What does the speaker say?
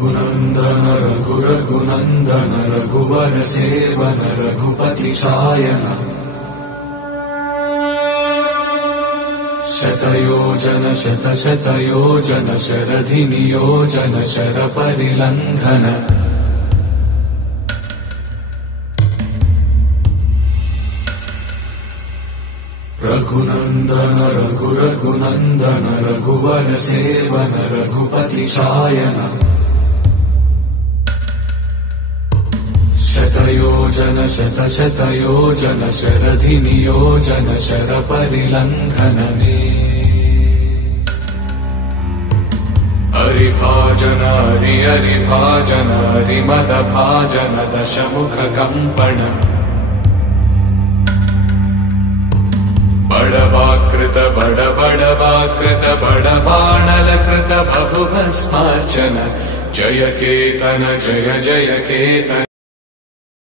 रघुनन्दन रघुनन्दन रघुवर सेवन रघुपति शायन शतयोजन शतशतयोजन शरधि नियोजन शरपरिलङ्घन रघुनन्दन रघुनन्दन रघुवर सेवन रघुपति शायन शतयोजन शतशतयोजन शरधि नियोजन शरपरिलङ्घनने हरिभाजन हरिभाजन हरिमदभाजन दशमुख कम्पण बड़वाकृत बड़वाकृत बड़बाणलकृत बहुभस्मार्चन जय केतन जय जय केतन।